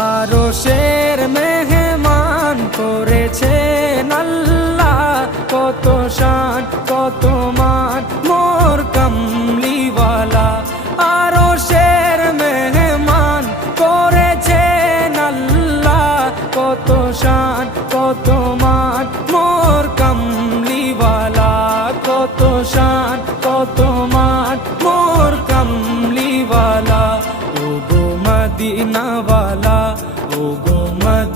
আরশের মেহমান করেছেন আল্লাহ, কত শান কত মান মোর কামলিওয়ালা। আরশের মেহমান করেছেন আল্লাহ, কত শান কত মান মোর কামলিওয়ালা, কত শান কত